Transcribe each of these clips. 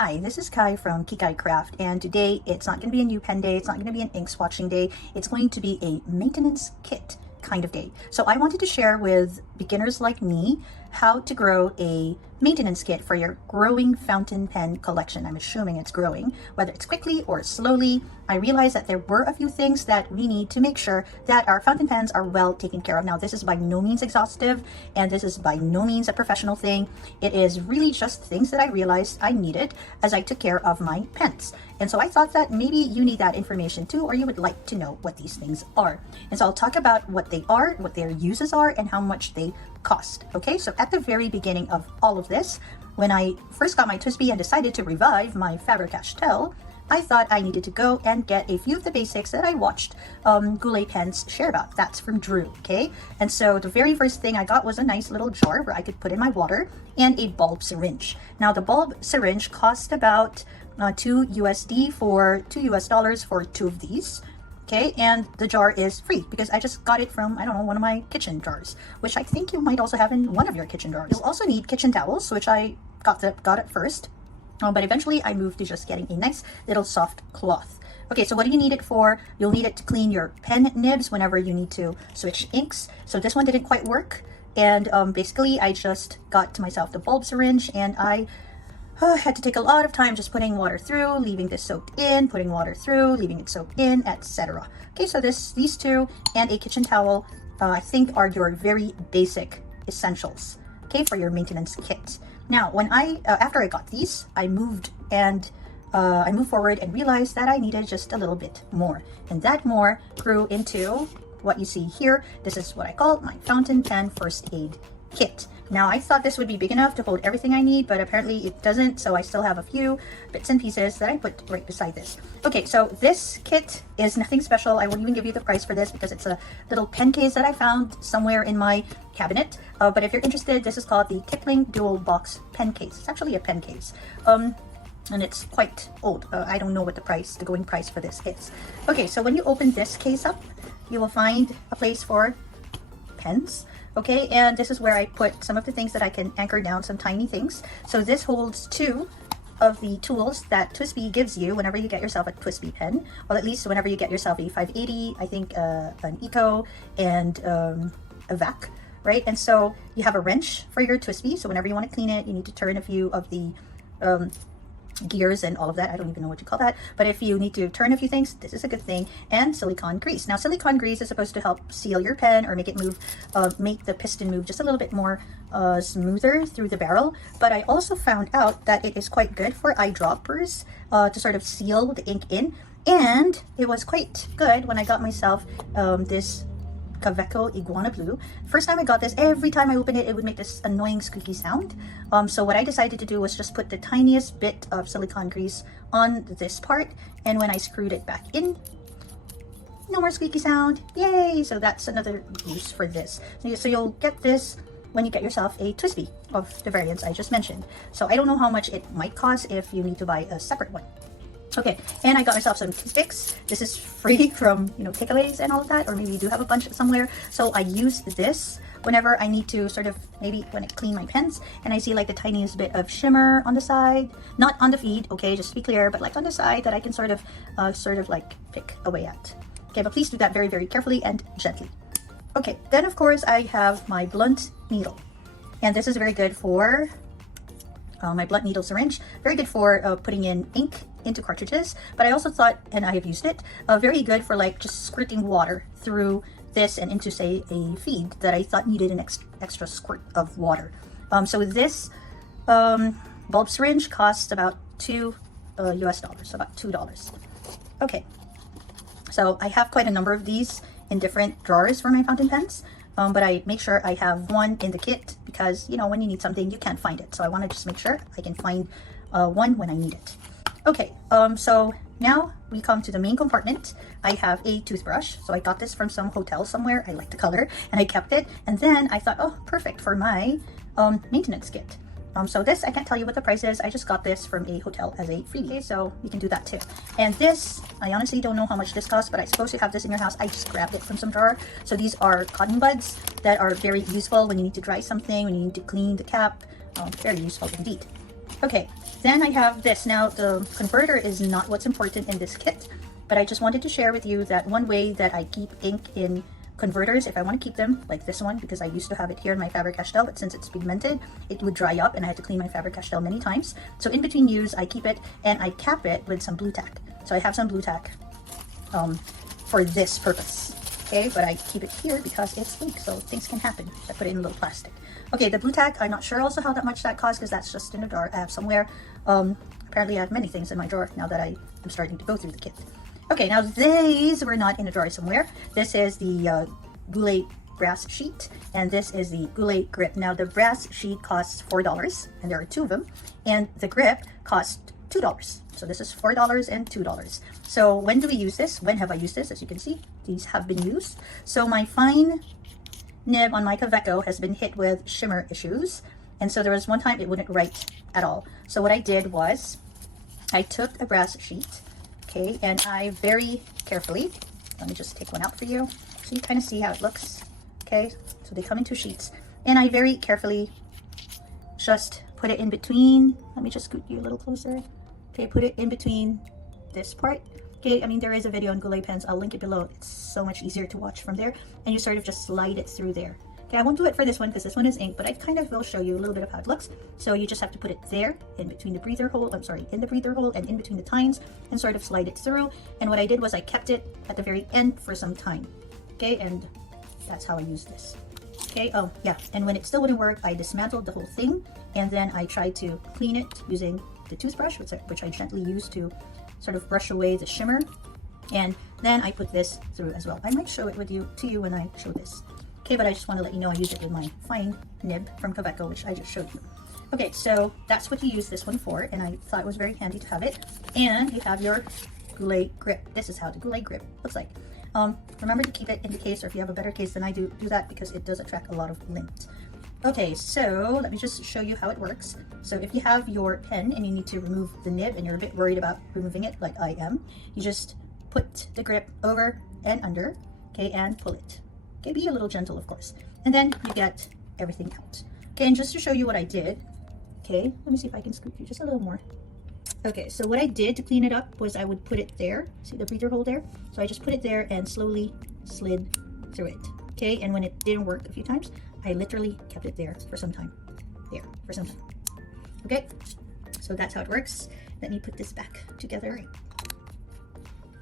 Hi, this is Kai from Kikai Craft, and today it's not going to be a new pen day, it's not going to be an ink swatching day, it's going to be a maintenance kit kind of day. So I wanted to share with beginners like me how to grow a maintenance kit for your growing fountain pen collection. I'm assuming it's growing, whether it's quickly or slowly. I realized that there were a few things that we need to make sure that our fountain pens are well taken care of. Now, this is by no means exhaustive, and this is by no means a professional thing. It is really just things that I realized I needed as I took care of my pens. And so I thought that maybe you need that information too, or you would like to know what these things are. And so I'll talk about what they are, what their uses are, and how much they cost. Okay, so at the very beginning of all of this, when I first got my TWSBI and decided to revive my Faber-Castell, I thought I needed to go and get a few of the basics that I watched Goulet Pens share about. That's from Drew, okay? And so the very first thing I got was a nice little jar where I could put in my water and a bulb syringe. Now the bulb syringe cost about $2 for two of these. Okay, and the jar is free because I just got it from, I don't know, one of my kitchen jars, which I think you might also have in one of your kitchen jars. You'll also need kitchen towels, which I got at first, but eventually I moved to just getting a nice little soft cloth. Okay, so what do you need it for? You'll need it to clean your pen nibs whenever you need to switch inks. So this one didn't quite work, and basically I just got to myself the bulb syringe, and I had to take a lot of time just putting water through, leaving this soaked in, putting water through, leaving it soaked in, etc. Okay, so these two and a kitchen towel, I think are your very basic essentials, okay, for your maintenance kit. Now, when after I got these, I moved forward and realized that I needed just a little bit more, and that more grew into what you see here. This is what I call my fountain pen first aid kit. Now, I thought this would be big enough to hold everything I need, but apparently it doesn't, so I still have a few bits and pieces that I put right beside this. Okay, so this kit is nothing special. I won't even give you the price for this because it's a little pen case that I found somewhere in my cabinet. But if you're interested, this is called the Kipling Dual Box Pen Case. It's actually a pen case. And it's quite old. I don't know what the going price for this is. Okay, so when you open this case up, you will find a place for pens. Okay, and this is where I put some of the things that I can anchor down, some tiny things. So this holds two of the tools that TWSBI gives you whenever you get yourself a TWSBI pen, well, at least whenever you get yourself a 580, I think an Eco, and a VAC, right? And so you have a wrench for your TWSBI, so whenever you want to clean it, you need to turn a few of the gears and all of that. I don't even know what you call that, but if you need to turn a few things, this is a good thing. And silicone grease. Now, silicone grease is supposed to help seal your pen or make it move, make the piston move just a little bit more smoother through the barrel. But I also found out that it is quite good for eyedroppers to sort of seal the ink in, and it was quite good when I got myself this Kaweco Iguana Blue. First time I got this, every time I opened it, it would make this annoying squeaky sound. So what I decided to do was just put the tiniest bit of silicone grease on this part, and when I screwed it back in, no more squeaky sound. Yay! So that's another use for this. So you'll get this when you get yourself a TWSBI of the variants I just mentioned. So I don't know how much it might cost if you need to buy a separate one. Okay, and I got myself some toothpicks. This is free from, takeaways and all of that, or maybe you do have a bunch somewhere. So I use this whenever I need to sort of, maybe when I clean my pens and I see like the tiniest bit of shimmer on the side, not on the feed, okay, just to be clear, but like on the side that I can sort of like pick away at. Okay, but please do that very, very carefully and gently. Okay, then of course I have my blunt needle, and this is very good for my blunt needle syringe, very good for putting in ink into cartridges, but I also thought, and I have used it, very good for like just squirting water through this and into, say, a feed that I thought needed an extra squirt of water. So this bulb syringe costs about $2, so about $2. Okay, so I have quite a number of these in different drawers for my fountain pens. But I make sure I have one in the kit because, when you need something, you can't find it. So I want to just make sure I can find one when I need it. Okay, so now we come to the main compartment. I have a toothbrush. So I got this from some hotel somewhere. I like the color and I kept it. And then I thought, oh, perfect for my maintenance kit. So this, I can't tell you what the price is. I just got this from a hotel as a freebie. Okay, so you can do that too. And this, I honestly don't know how much this costs, but I suppose you have this in your house. I just grabbed it from some drawer. So these are cotton buds that are very useful when you need to dry something, when you need to clean the cap. Very useful indeed. Okay, then I have this. Now the converter is not what's important in this kit, but I just wanted to share with you that one way that I keep ink in converters, if I want to keep them, like this one, because I used to have it here in my Faber-Castell, but since it's pigmented, it would dry up and I had to clean my Faber-Castell many times. So in between use, I keep it and I cap it with some blue tack. So I have some blue tack for this purpose. Okay, but I keep it here because it's ink, so things can happen. So I put it in a little plastic. Okay, the blue tack, I'm not sure also how much that costs because that's just in a drawer I have somewhere. Apparently I have many things in my drawer now that I am starting to go through the kit. Okay, now these were not in a drawer somewhere. This is the Goulet brass sheet, and this is the Goulet grip. Now the brass sheet costs $4, and there are 2 of them, and the grip costs $2. So this is $4 and $2. So when do we use this? When have I used this? As you can see, these have been used. So my fine nib on my Kaweco has been hit with shimmer issues, and so there was one time it wouldn't write at all. So what I did was I took a brass sheet, okay, and I very carefully, let me just take one out for you so you kind of see how it looks. Okay, so they come in 2 sheets, and I very carefully just put it in between. Let me just scoot you a little closer. Okay, put it in between this part. Okay, I mean, there is a video on Goulet pens. I'll link it below. It's so much easier to watch from there, and you sort of just slide it through there. Okay, I won't do it for this one because this one is ink, but I kind of will show you a little bit of how it looks. So you just have to put it there in between the breather hole, I'm sorry, in the breather hole and in between the tines, and sort of slide it through. And what I did was I kept it at the very end for some time. Okay, and that's how I use this. Okay, oh yeah, and when it still wouldn't work, I dismantled the whole thing, and then I tried to clean it using the toothbrush, which I gently use to sort of brush away the shimmer. And then I put this through as well. I might show it to you when I show this. Okay, but I just want to let you know I used it with my fine nib from Kaweco, which I just showed you. Okay, so that's what you use this one for, and I thought it was very handy to have it. And you have your Goulet grip. This is how the Goulet grip looks like. Remember to keep it in the case, or if you have a better case than I do that because it does attract a lot of lint. Okay, so let me just show you how it works. So if you have your pen and you need to remove the nib and you're a bit worried about removing it like I am, you just put the grip over and under, okay, and pull it. Okay, be a little gentle, of course. And then you get everything out. Okay, and just to show you what I did, okay, let me see if I can scoop you just a little more. Okay, so what I did to clean it up was I would put it there. See the breather hole there? So I just put it there and slowly slid through it. Okay, and when it didn't work a few times, I literally kept it there for some time. There, for some time. Okay, so that's how it works. Let me put this back together.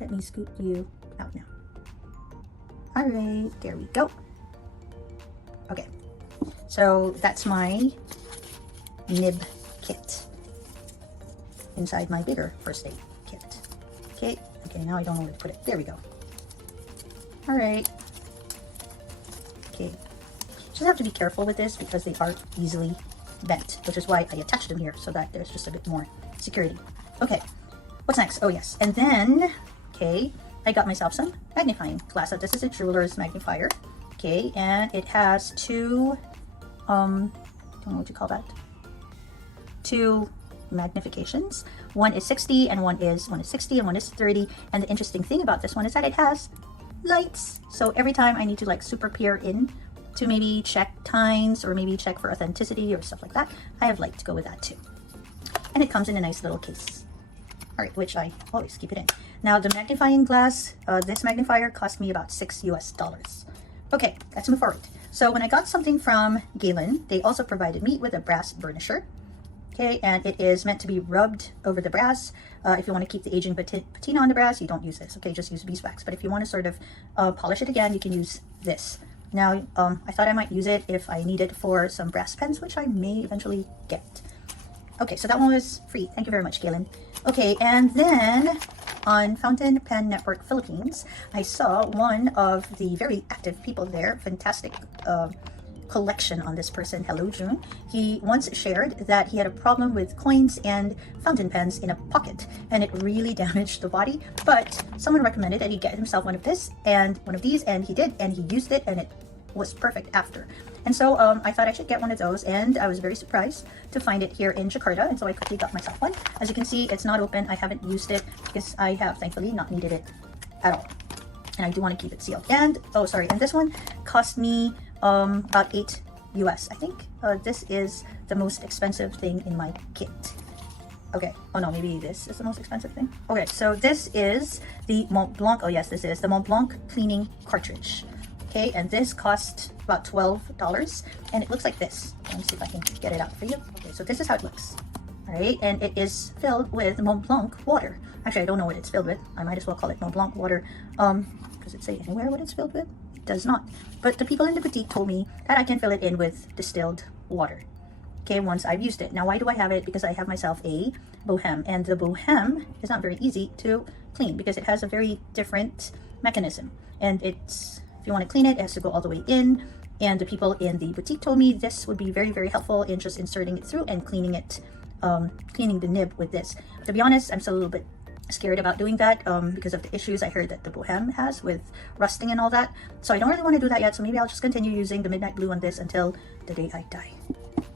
Let me scoop you out now. All right, there we go. Okay, so that's my nib kit inside my bigger first aid kit. Okay, now I don't know where to put it. There we go. All right. Okay, just have to be careful with this because they are easily bent, which is why I attached them here so that there's just a bit more security. Okay, what's next? Oh yes, and then, okay, I got myself some magnifying glass. So this is a jeweler's magnifier. Okay, and it has 2, I don't know what you call that. 2 magnifications. One is 60 and one is 60 and one is 30. And the interesting thing about this one is that it has lights. So every time I need to like super peer in to maybe check tines or maybe check for authenticity or stuff like that, I have light to go with that too. And it comes in a nice little case. All right, which I always keep it in. Now the magnifying glass, this magnifier cost me about $6 US. Okay, let's move forward. So when I got something from Galen, they also provided me with a brass burnisher. Okay, and it is meant to be rubbed over the brass. If you want to keep the aging patina on the brass, you don't use this. Okay, just use beeswax. But if you want to sort of polish it again, you can use this. Now, I thought I might use it if I need it for some brass pens, which I may eventually get. Okay, so that one was free. Thank you very much, Galen. Okay, and then on Fountain Pen Network Philippines, I saw one of the very active people there. Fantastic collection on this person. Hello, June. He once shared that he had a problem with coins and fountain pens in a pocket, and it really damaged the body. But someone recommended that he get himself one of these, and he did, and he used it, and it was perfect after. And so I thought I should get one of those, and I was very surprised to find it here in Jakarta, and so I quickly got myself one. As you can see, it's not open. I haven't used it because I have thankfully not needed it at all, and I do want to keep it sealed. And oh, sorry, and this one cost me about $8 US. I think this is the most expensive thing in my kit. Okay, oh no, maybe this is the most expensive thing. Okay, so this is the Mont Blanc. Oh yes, this is the Mont Blanc cleaning cartridge. Okay, and this cost about $12, and it looks like this. Let me see if I can get it out for you. Okay, so this is how it looks. All right, and it is filled with Mont Blanc water. Actually, I don't know what it's filled with. I might as well call it Mont Blanc water. Does it say anywhere what it's filled with? It does not. But the people in the boutique told me that I can fill it in with distilled water. Okay, once I've used it. Now, why do I have it? Because I have myself a Bohem, and the Bohem is not very easy to clean because it has a very different mechanism. And it's, if you want to clean it, it has to go all the way in. And the people in the boutique told me this would be very, very helpful in just inserting it through and cleaning it, cleaning the nib with this. But to be honest, I'm still a little bit scared about doing that because of the issues I heard that the Bohem has with rusting and all that. So I don't really want to do that yet. So maybe I'll just continue using the Midnight Blue on this until the day I die.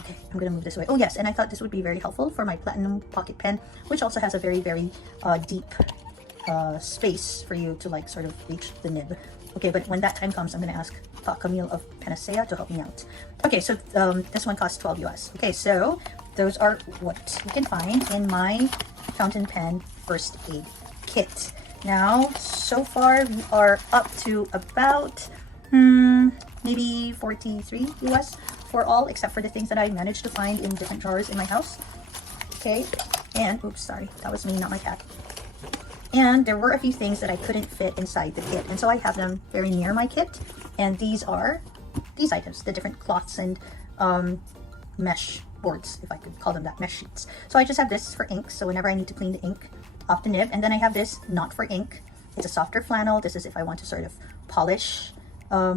Okay, I'm gonna move this away. Oh yes, and I thought this would be very helpful for my Platinum pocket pen, which also has a very, very deep space for you to like sort of reach the nib. Okay, but when that time comes, I'm gonna ask Camille of Panacea to help me out. Okay, so this one costs 12 US. Okay, so those are what you can find in my fountain pen first aid kit. Now, so far we are up to about maybe 43 US for all, except for the things that I managed to find in different drawers in my house. Okay, and oops, sorry, that was me, not my cat. And there were a few things that I couldn't fit inside the kit, and so I have them very near my kit. And these are these items, the different cloths and mesh boards, if I could call them that, mesh sheets. So I just have this for ink, so whenever I need to clean the ink off the nib. And then I have this not for ink. It's a softer flannel. This is if I want to sort of polish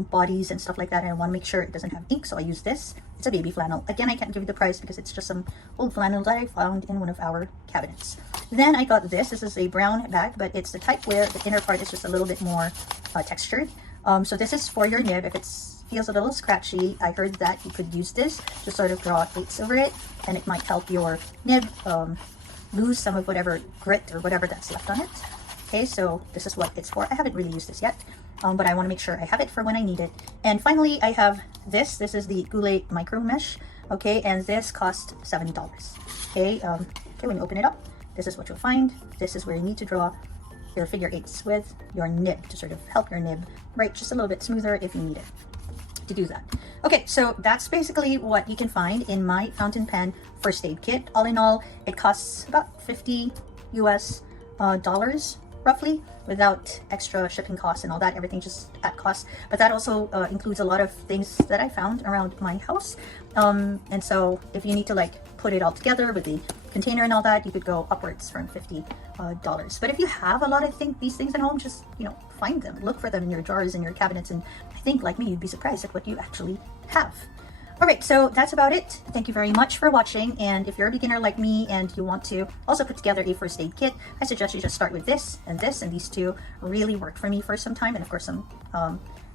bodies and stuff like that, and I want to make sure it doesn't have ink, so I use this. It's a baby flannel. Again, I can't give you the price because it's just some old flannel that I found in one of our cabinets. Then I got this. This is a brown bag, but it's the type where the inner part is just a little bit more textured. So this is for your nib. If it feels a little scratchy, I heard that you could use this to sort of draw eights over it, and it might help your nib lose some of whatever grit or whatever that's left on it. Okay, so this is what it's for. I haven't really used this yet, but I want to make sure I have it for when I need it. And finally, I have this. This is the Goulet Micro Mesh. Okay, and this cost $70. Okay, okay, when you open it up, this is what you'll find. This is where you need to draw your figure eights with your nib to sort of help your nib write just a little bit smoother if you need it to do that. Okay, so that's basically what you can find in my fountain pen first aid kit. All in all, it costs about 50 US dollars roughly, without extra shipping costs and all that. Everything just at cost, but that also includes a lot of things that I found around my house, and so if you need to like put it all together with the container and all that, you could go upwards from $50. But if you have a lot of these things at home, just, you know, find them, look for them in your drawers and your cabinets, and I think, like me, you'd be surprised at what you actually have. All right, so that's about it. Thank you very much for watching. And if you're a beginner like me and you want to also put together a first aid kit, I suggest you just start with this, and these two really worked for me for some time, and of course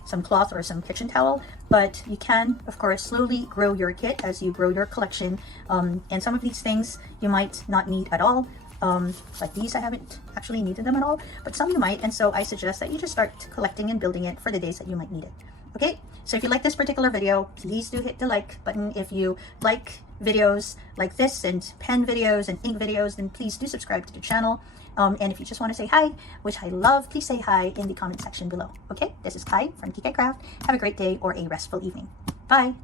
some cloth or some kitchen towel. But you can, of course, slowly grow your kit as you grow your collection. And some of these things you might not need at all. Like these, I haven't actually needed them at all, but some you might, and so I suggest that you just start collecting and building it for the days that you might need it. Okay, so if you like this particular video, please do hit the like button. If you like videos like this and pen videos and ink videos, then please do subscribe to the channel. And if you just want to say hi, which I love, please say hi in the comment section below. Okay, this is Kai from Magnifiers. Have a great day or a restful evening. Bye.